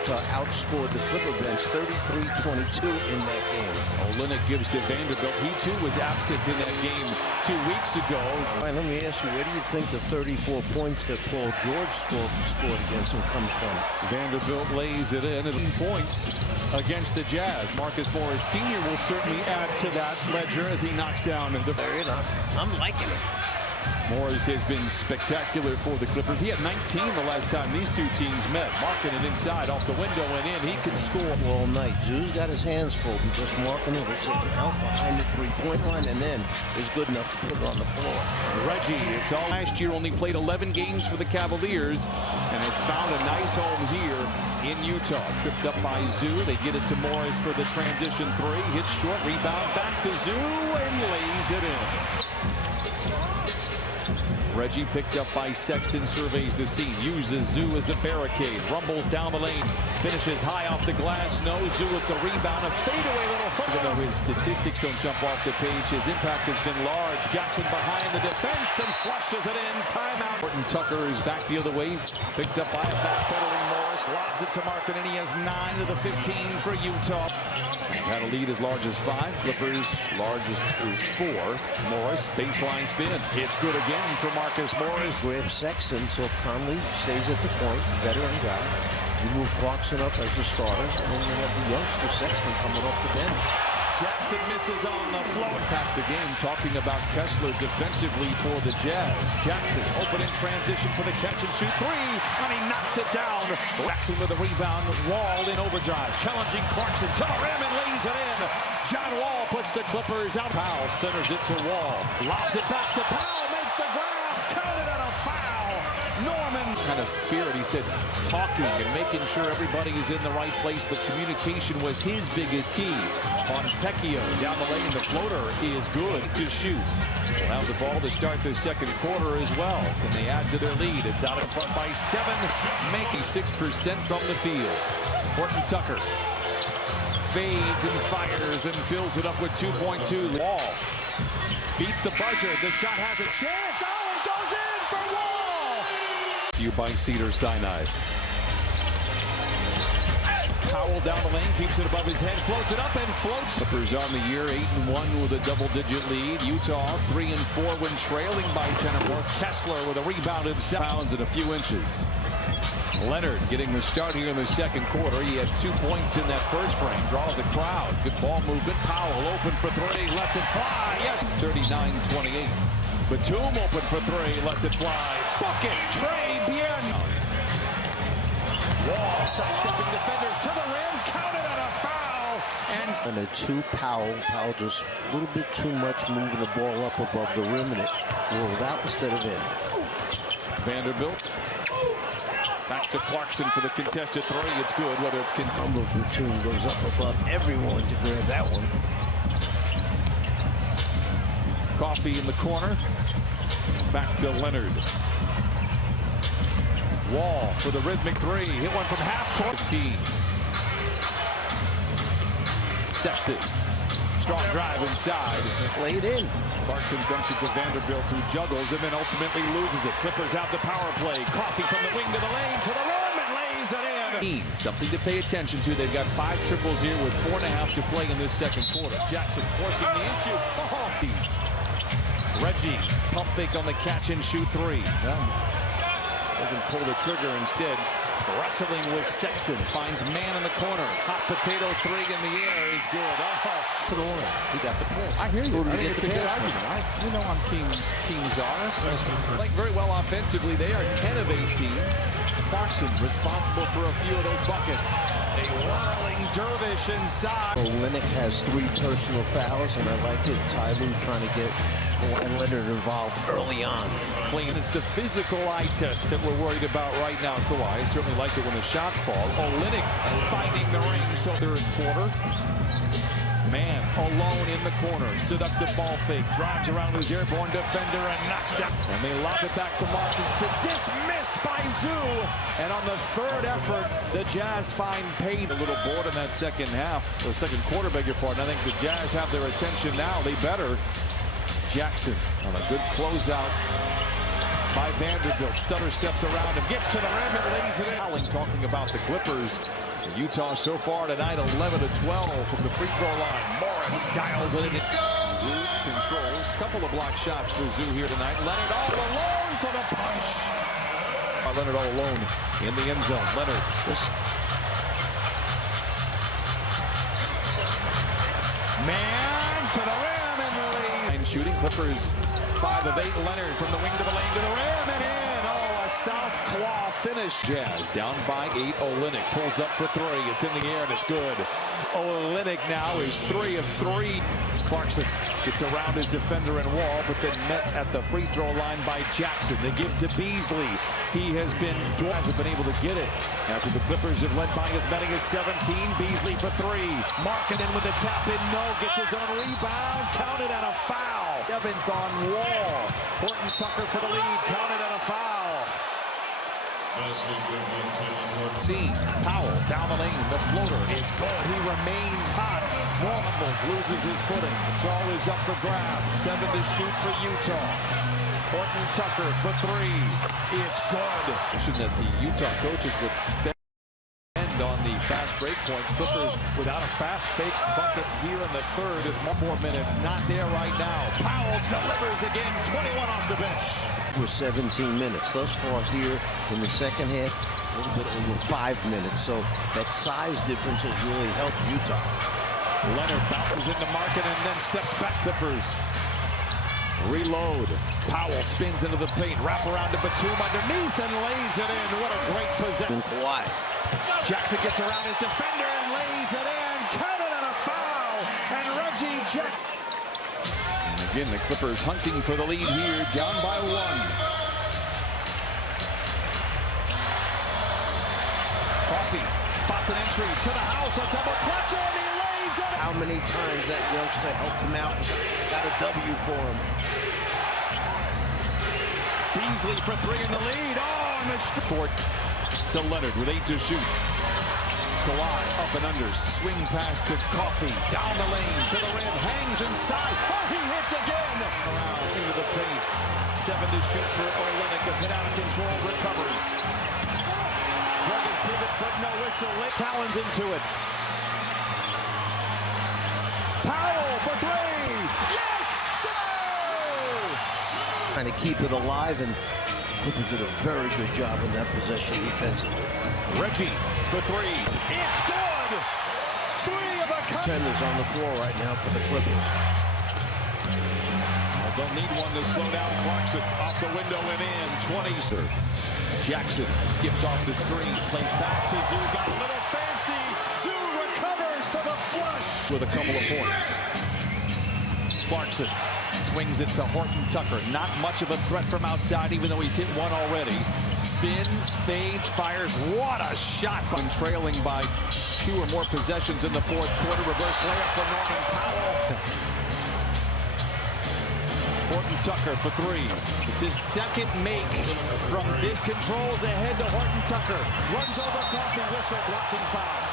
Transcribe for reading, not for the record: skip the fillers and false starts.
Utah outscored the Clipper bench 33-22 in that game. Olynyk gives to Vanderbilt. He too was absent in that game 2 weeks ago. All right, let me ask you, where do you think the 34 points that Paul George scored against him comes from? Vanderbilt lays it in at 18 points against the Jazz. Marcus Morris Sr. will certainly add to that ledger as he knocks down the I'm liking it. Morris has been spectacular for the Clippers. He had 19 the last time these two teams met. Markkanen inside, off the window and in. He can score all night. Zoo's got his hands full because Markkanen was just out behind the three-point line and then is good enough to put it on the floor. Reggie, it's all last year, only played 11 games for the Cavaliers and has found a nice home here in Utah. Tripped up by Zoo. They get it to Morris for the transition three. Hits short, rebound back to Zoo and lays it in. Reggie picked up by Sexton, surveys the scene, uses Zoo as a barricade, rumbles down the lane, finishes high off the glass, no, Zoo with the rebound, a fadeaway little hook. Even though his statistics don't jump off the page, his impact has been large. Jackson behind the defense and flushes it in, timeout. Horton Tucker is back the other way, picked up by a backpedaling Morris, lobs it to Markkanen, and he has 9 of the 15 for Utah. Got a lead as large as 5. Clippers largest is 4. Morris, baseline spin. It's good again for Marcus Morris. Grab Sexton so Conley stays at the point, veteran guy. You move Clarkson up as a starter, and then you have the youngster Sexton coming off the bench. Jackson misses on the floor. Back the game talking about Kessler defensively for the Jazz. Jackson open in transition for the catch and shoot three, and he knocks it down. Jackson with a rebound. Wall in overdrive, challenging Clarkson to the rim and lays it in. John Wall puts the Clippers out. Powell centers it to Wall, lobs it back to Powell, makes the grab, counted on a foul. Norman kind of spirit, he said, talking and making sure everybody is in the right place, but communication was his biggest key. Fontecchio down the lane, the floater is good to shoot. They'll have the ball to start the second quarter as well. Can they add to their lead? It's out in front by 7, making 6% from the field. Horton Tucker fades and fires and fills it up with 2.2. Wall beats the buzzer. The shot has a chance. Oh, it goes in for Wall. You by Cedars-Sinai. Powell down the lane, keeps it above his head, floats it up and floats. Clippers on the year, 8-1 with a double-digit lead. Utah 3-4 when trailing by 10 or more. Kessler with a rebounded 7 pounds and a few inches. Leonard getting the start here in the second quarter. He had 2 points in that first frame. Draws a crowd. Good ball movement. Powell open for 3. Lets it fly. Yes, 39-28. Batum open for 3. Lets it fly. Bucket. Trey Bien. Wall sidestepping defenders to the rim. Counted on a foul. And a 2 Powell. Powell just a little bit too much moving the ball up above the rim, and it rolled out instead of in. Vanderbilt. Back to Clarkson for the contested 3. It's good, whether it's contested. Batum goes up above everyone to grab that one. Coffee in the corner. Back to Leonard. Wall for the rhythmic 3. Hit one from half court. 15. Sexton. Strong drive inside. Played in. Clarkson dumps it to Vanderbilt, who juggles and then ultimately loses it. Clippers out the power play. Coffee from the wing to the lane, to the rim, and lays it in. Something to pay attention to. They've got 5 triples here with 4.5 to play in this second quarter. Jackson forcing the issue. Reggie, pump fake on the catch and shoot 3. Doesn't pull the trigger, instead wrestling with Sexton. Finds man in the corner. Hot potato 3 in the air is good. To the line. He got the pass. I hear you. I think it's a good argument. You know on Team Czar. Playing very well offensively. They are 10 of 18. Clarkson responsible for a few of those buckets. A whirling dervish inside. Olynyk has 3 personal fouls, and I like it. Ty Lue trying to get Leonard involved early on. Clean. It's the physical eye test that we're worried about right now. Kawhi, I certainly like it when the shots fall. Olynyk finding the range. So third quarter. Man alone in the corner. Seductive ball fake. Drives around his airborne defender and knocks down. And they lob it back to Markinson. Dismissed by Zoo. And on the third effort, the Jazz find paid. A little bored in that second half. Or second quarter, beg your pardon. I think the Jazz have their attention now. They better. Jackson on a good closeout. by Vanderbilt. Stutter steps around him, gets to the rim and lays it in. Talking about the Clippers. Utah so far tonight 11-12 from the free throw line. Morris dials it in. Zoo controls. Couple of block shots for Zoo here tonight. Leonard all alone for the punch. Leonard all alone in the end zone. Leonard. Man to the rim and the lead. Shooting. Clippers 5 of 8. Leonard from the wing to the lane to the rim and in. Oh, a south claw finish. Jazz down by 8. Olynyk pulls up for 3. It's in the air and it's good. Olynyk now is 3 of 3. Clarkson gets around his defender and wall, but then met at the free throw line by Jackson. They give to Beasley. He hasn't been able to get it. After the Clippers have led by as many as 17. Beasley for 3. Markkanen with the tap in. No, gets his own rebound. Counted and a foul. 7th on Wall. Horton Tucker for the lead. Counted and a foul. Powell down the lane. The floater is good. He remains hot. Wall loses his footing. The ball is up for grabs. 7 to shoot for Utah. Horton Tucker for 3. It's good. That the Utah coaches would spend on the fast break points. Clippers without a fast break bucket here in the third. Is 4 minutes. Not there right now. Powell delivers again. 21 off the bench. For 17 minutes. Thus far here in the second half, a little bit over 5 minutes. So that size difference has really helped Utah. Leonard bounces into Markkanen and then steps back. Clippers reload. Powell spins into the paint. Wrap around to Batum underneath and lays it in. What a great possession. Kawhi. Jackson gets around his defender and lays it in. Counted and a foul. And Reggie Jackson. And again, the Clippers hunting for the lead here, down by 1. Coffee spots an entry to the house. A double clutch and he lays it. How many times that youngster helped him out? Got a W for him. Beasley for 3 in the lead. Oh, and the court to Leonard with 8 to shoot. Kawhi up and under. Swing pass to Coffee. Down the lane to the rim. Hangs inside. Oh, he hits again. Around into the paint. 7 to shoot for Olynyk. A bit out of control. Recovers. Drug his pivot foot. No whistle. Talons into it. Powell for 3. Yes, sir! Trying to keep it alive, and Clippers did a very good job in that possession defensively. Reggie for 3. It's good! 3 of a kind. Defenders on the floor right now for the Clippers. Well, they'll need one to slow down Clarkson. Off the window and in. 20. Jackson skips off the screen. Plays back to Zoo. Got a little fancy. Zoo recovers for the flush. With a couple of points. Clarkson swings it to Horton Tucker. Not much of a threat from outside, even though he's hit 1 already. Spins, fades, fires. What a shot! Trailing by 2 or more possessions in the 4th quarter. Reverse layup for Norman Powell. Horton Tucker for 3. It's his 2nd make from mid controls ahead to Horton Tucker. Runs over Coffee, whistle, blocking foul.